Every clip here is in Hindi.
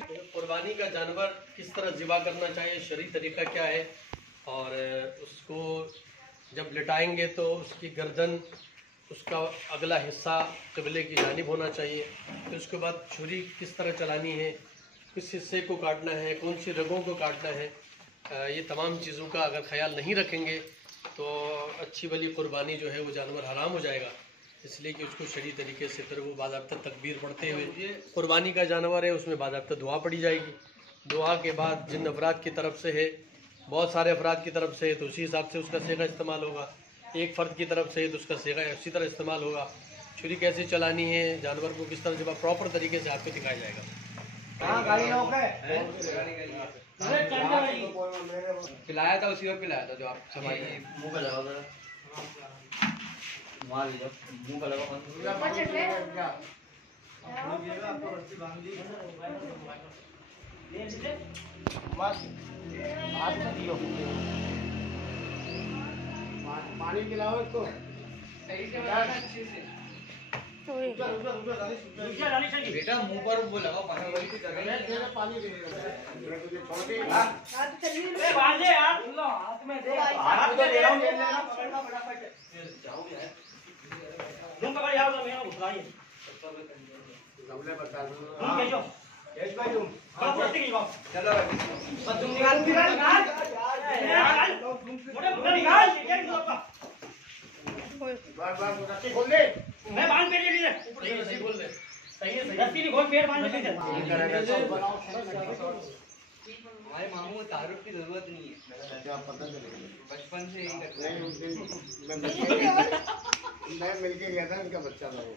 कुर्बानी का जानवर किस तरह ज़िबा करना चाहिए, शरई तरीका क्या है, और उसको जब लिटाएंगे तो उसकी गर्दन, उसका अगला हिस्सा क़िबले की जानिब होना चाहिए। फिर उसके बाद छुरी किस तरह चलानी है, किस हिस्से को काटना है, कौन सी रगों को काटना है, ये तमाम चीज़ों का अगर ख्याल नहीं रखेंगे तो अच्छी वाली कुर्बानी जो है वो जानवर हराम हो जाएगा। इसलिए कि उसको शरई तरीके से फिर वो बाज़ाब्ता तकबीर पढ़ते हुए, ये कुर्बानी का जानवर है, उसमें बाज़ाब्ता दुआ पड़ी जाएगी। दुआ के बाद जिन अफराद की तरफ से है, बहुत सारे अफराद की तरफ से है तो उसी हिसाब से उसका सेगा इस्तेमाल होगा। एक फ़र्द की तरफ से है तो उसका सेगा उसी तरह इस्तेमाल होगा। छुरी कैसे चलानी है, जानवर को किस तरह जब प्रॉपर तरीके से आपको दिखाया जाएगा। पिलाया था उसी वक्त पिलाया था जो आप समाज मुँह का लगाओ जरा, मुँह का लगाओ। पानी पिलाओ इसको बेटा मुँह पर वो लगाओ पानी मैं बांध पे ले बोल दे सही है रस्सी नहीं खोल पेड़ बांध ले भाई मामू तारुफ की जरूरत नहीं है, बचपन से यही करते हैं। मैं मिलके गया था, इनका बच्चा था वो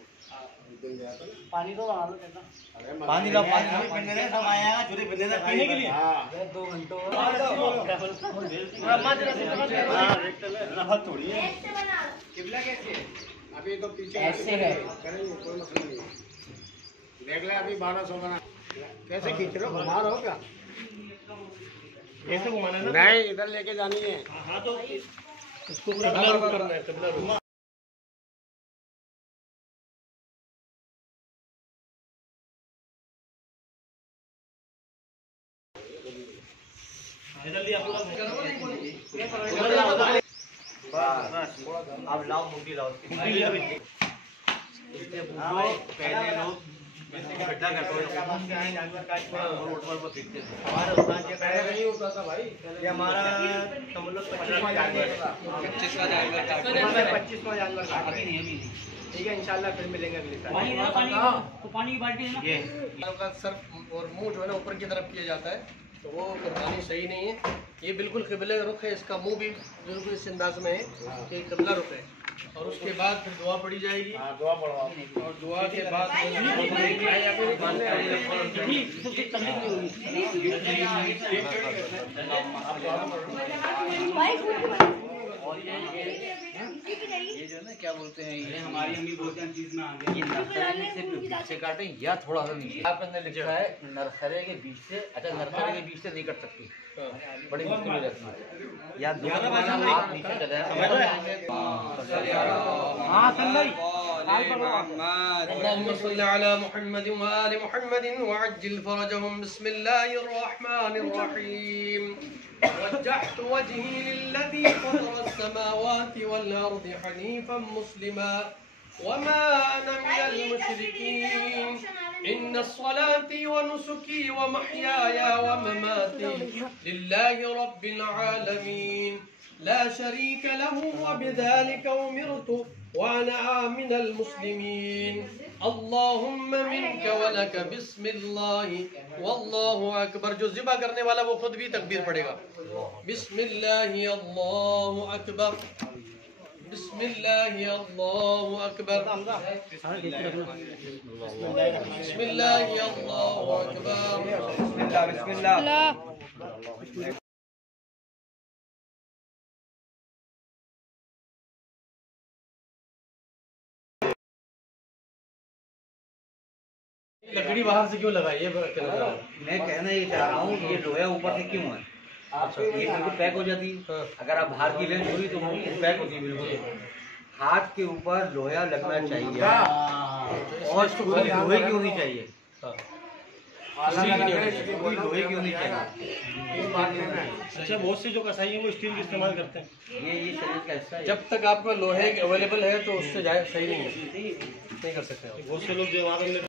गया था। पानी तो बना लो, पानी ला पानी पीने से सब आएगा, चूरे पीने से पीने के लिए। हाँ 2 घंटों थोड़ी है। किबला कैसी है? अभी तो पीछे ऐसे है, करेंगे, कोई मसला नहीं है। देख ले अभी 1200 का कैसे खींच रहे हो, घुमा रहे हो क्या? कैसे घुमाना है? नहीं इधर लेके जानी है। हाँ तो इसको कितना रुख करना है, कितना रुख। अब लाओ मुट्ठी लाओ, पहले लोग गड्ढा करते नहीं होता था भाई, ये हमारा समझ लो 25वां जानवर ठीक है। इंशाल्लाह फिर मिलेंगे अगली साल। पानी की बाल्टी है ना, ये का सर और मुंह जो है ना ऊपर की तरफ किया जाता है तो वो कुर्बानी सही नहीं है। ये बिल्कुल क़िबले रुख है, इसका मुंह भी बिल्कुल इस अंदाज में है कि क़िबला रुख है। और उसके बाद फिर दुआ पड़ी जाएगी, दुआ पढ़वाओ, और दुआ के बाद ये जो ना क्या बोलते हैं, ये हमारी अम्मी बोलते हैं चीज में आ गया, ये नर्सरी से पीछे काटें या थोड़ा सा नीचे। आप अंदर लिखा है नर्सरी के बीच से, अच्छा नर्सरी के बीच से नहीं कट सकती, बड़ी मुश्किल हो जाती है। या दो हाथ नीचे चले अल्लाहुम्मा सल्लि अला मुहम्मद व आलि मुहम्मद वअज्जिल फरजहुम बिस्मिल्लाहिर रहमानिर रहीम। वज्जहतु वजही लिल्लज़ी फ़तरा अस्समावाति वल अर्दि हनीफan मुस्लिमा वमा अना मिनल मुशरिकीन। इन्ना अस्सलाती व नुसुकी व महयाया व ममाती लिल्लाहि रब्बिल आलमीन ला शरीका लहु व बिज़ालिका उमिरतु व अना मिनल मुस्लिमीन। अल्लाहुम्मा मिनका व लका बिस्मिल्लाह वल्लाहु अकबर। जो ज़िबा करने वाला वो खुद भी तकबीर पढ़ेगा, बिस्मिल्लाह अल्लाहु अकबर, बिस्मिल्लाह अल्लाहु अकबर, बिस्मिल्लाह अल्लाहु अकबर, बिस्मिल्लाह। लकड़ी बाहर से क्यों लगाई है? मैं कहना ये चाह रहा हूँ, ये लोहा ऊपर से क्यों है? ये बिल्कुल पैक हो जाती है। अगर आप बाहर की लेंस हुई तो पैक होती है बिल्कुल। हाथ के ऊपर लोहा लगना चाहिए और लोहे की होनी चाहिए। लोहे की होनी चाहिए। अच्छा, बहुत से जो कसाई है वो स्टील का इस्तेमाल करते हैं। ये शरीर का हिस्सा है। जब तक आपका लोहे अवेलेबल है तो उससे जाए सही नहीं है, नहीं कर सकते आप। बहुत से लोग जो वहाँ पे